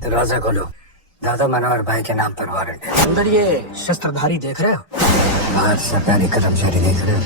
दरवाजा खोलो। दादा मनोहर भाई के नाम पर वारंट है। अंदर ये शस्त्रधारी देख रहे हो? बाहर सरकारी कर्मचारी देख रहे हो।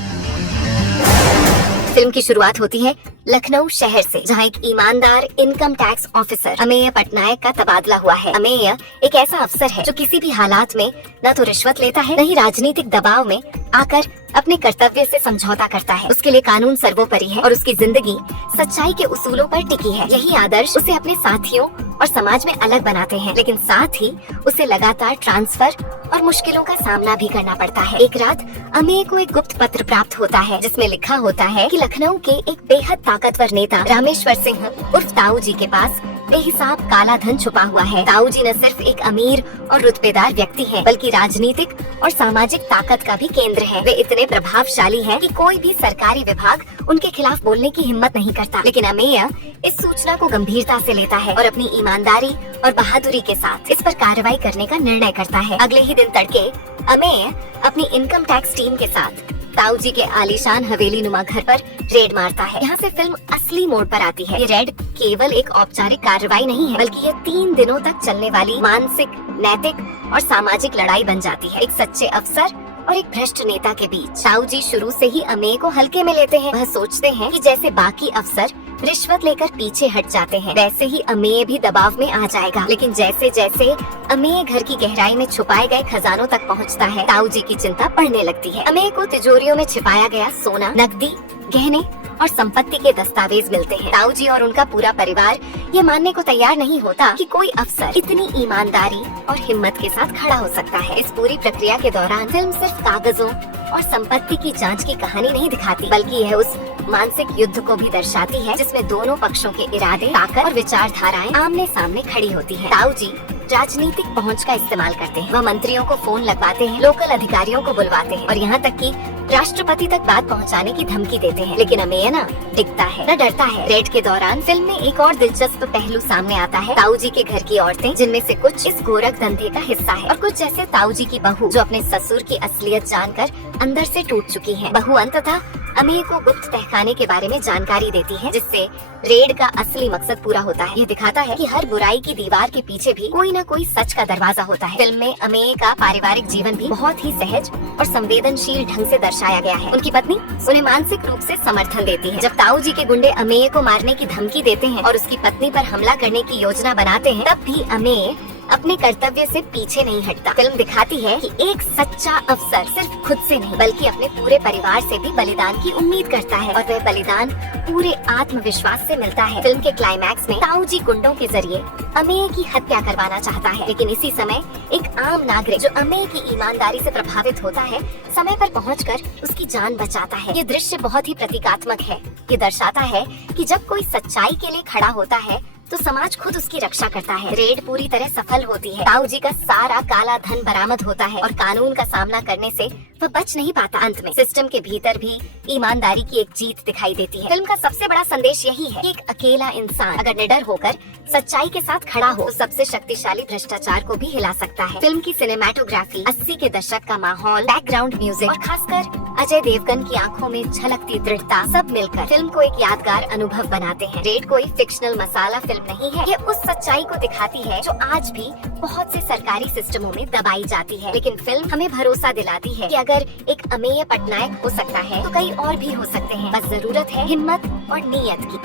फिल्म की शुरुआत होती है लखनऊ शहर से, जहाँ एक ईमानदार income tax officer Amay Patnaik का तबादला हुआ है। अमेय एक ऐसा अफसर है जो किसी भी हालात में न तो रिश्वत लेता है, न ही राजनीतिक दबाव में आकर अपने कर्तव्य से समझौता करता है। उसके लिए कानून सर्वोपरि है और उसकी जिंदगी सच्चाई के उसूलों पर टिकी है। यही आदर्श उसे अपने साथियों और समाज में अलग बनाते हैं, लेकिन साथ ही उसे लगातार ट्रांसफर और मुश्किलों का सामना भी करना पड़ता है। एक रात अमेय को एक गुप्त पत्र प्राप्त होता है जिसमें लिखा होता है कि लखनऊ के एक बेहद ताकतवर नेता रामेश्वर सिंह उर्फ ताऊ जी के पास बेहिसाब काला धन छुपा हुआ है। ताऊ जी न सिर्फ एक अमीर और रुतबेदार व्यक्ति हैं, बल्कि राजनीतिक और सामाजिक ताकत का भी केंद्र है। वे इतने प्रभावशाली हैं कि कोई भी सरकारी विभाग उनके खिलाफ बोलने की हिम्मत नहीं करता। लेकिन अमेय इस सूचना को गंभीरता से लेता है और अपनी ईमानदारी और बहादुरी के साथ इस पर कार्रवाई करने का निर्णय करता है। अगले ही दिन तड़के अमेय अपनी इनकम टैक्स टीम के साथ ताऊ जी के आलीशान हवेली नुमा घर पर रेड मारता है। यहाँ से फिल्म असली मोड़ पर आती है। ये रेड केवल एक औपचारिक कार्रवाई नहीं है, बल्कि ये 3 दिनों तक चलने वाली मानसिक, नैतिक और सामाजिक लड़ाई बन जाती है। एक सच्चे अफसर और एक भ्रष्ट नेता के बीच। ताऊ जी शुरू से ही अमेय को हल्के में लेते हैं। वह सोचते हैं कि जैसे बाकी अफसर रिश्वत लेकर पीछे हट जाते हैं, वैसे ही अमेय भी दबाव में आ जाएगा। लेकिन जैसे जैसे अमेय घर की गहराई में छुपाए गए खजानों तक पहुंचता है, ताऊ जी की चिंता बढ़ने लगती है। अमेय को तिजोरियों में छिपाया गया सोना, नकदी, गहने और संपत्ति के दस्तावेज मिलते हैं। ताऊ जी और उनका पूरा परिवार ये मानने को तैयार नहीं होता कि कोई अफसर इतनी ईमानदारी और हिम्मत के साथ खड़ा हो सकता है। इस पूरी प्रक्रिया के दौरान फिल्म सिर्फ कागजों और संपत्ति की जांच की कहानी नहीं दिखाती, बल्कि यह उस मानसिक युद्ध को भी दर्शाती है जिसमें दोनों पक्षों के इरादे, ताकत और विचारधाराएं आमने सामने खड़ी होती हैं। ताऊ जी राजनीतिक पहुंच का इस्तेमाल करते हैं। वह मंत्रियों को फोन लगवाते हैं, लोकल अधिकारियों को बुलवाते हैं और यहाँ तक कि राष्ट्रपति तक बात पहुंचाने की धमकी देते हैं। लेकिन अमेय न टिकता है, न डरता है। रेड के दौरान फिल्म में एक और दिलचस्प पहलू सामने आता है। ताऊ जी के घर की औरतें, जिनमें से कुछ इस गोरख धंधे का हिस्सा है और कुछ जैसे ताऊ जी की बहू, जो अपने ससुर की असलियत जानकर अंदर से टूट चुकी है। बहू अंततः अमेय को गुप्त तहखाने के बारे में जानकारी देती है, जिससे रेड का असली मकसद पूरा होता है। ये दिखाता है कि हर बुराई की दीवार के पीछे भी कोई न कोई सच का दरवाजा होता है। फिल्म में अमेय का पारिवारिक जीवन भी बहुत ही सहज और संवेदनशील ढंग से दर्शाया गया है। उनकी पत्नी उन्हें मानसिक रूप से समर्थन देती है। जब ताऊ जी के गुंडे अमेय को मारने की धमकी देते हैं और उसकी पत्नी पर हमला करने की योजना बनाते हैं, तब भी अमेय अपने कर्तव्य से पीछे नहीं हटता। फिल्म दिखाती है कि एक सच्चा अफसर सिर्फ खुद से नहीं, बल्कि अपने पूरे परिवार से भी बलिदान की उम्मीद करता है और वह बलिदान पूरे आत्मविश्वास से मिलता है। फिल्म के क्लाइमैक्स में ताऊ जी गुंडों के जरिए अमेय की हत्या करवाना चाहता है, लेकिन इसी समय एक आम नागरिक जो अमेय की ईमानदारी से प्रभावित होता है, समय पर पहुंचकर उसकी जान बचाता है। ये दृश्य बहुत ही प्रतीकात्मक है। ये दर्शाता है कि जब कोई सच्चाई के लिए खड़ा होता है तो समाज खुद उसकी रक्षा करता है। रेड पूरी तरह सफल होती है। ताऊ जी का सारा काला धन बरामद होता है और कानून का सामना करने से वह बच नहीं पाता। अंत में सिस्टम के भीतर भी ईमानदारी की एक जीत दिखाई देती है। फिल्म का सबसे बड़ा संदेश यही है कि एक अकेला इंसान अगर निडर होकर सच्चाई के साथ खड़ा हो, तो सबसे शक्तिशाली भ्रष्टाचार को भी हिला सकता है। फिल्म की सिनेमैटोग्राफी, 80 के दशक का माहौल, बैकग्राउंड म्यूजिक और खासकर अजय देवगन की आंखों में झलकती दृढ़ता, सब मिलकर फिल्म को एक यादगार अनुभव बनाते हैं। रेड कोई फिक्शनल मसाला फिल्म नहीं है। ये उस सच्चाई को दिखाती है जो आज भी बहुत से सरकारी सिस्टमों में दबाई जाती है। लेकिन फिल्म हमें भरोसा दिलाती है कि अगर एक अमेय पटनायक हो सकता है तो कई और भी हो सकते हैं। बस जरूरत है हिम्मत और नीयत की।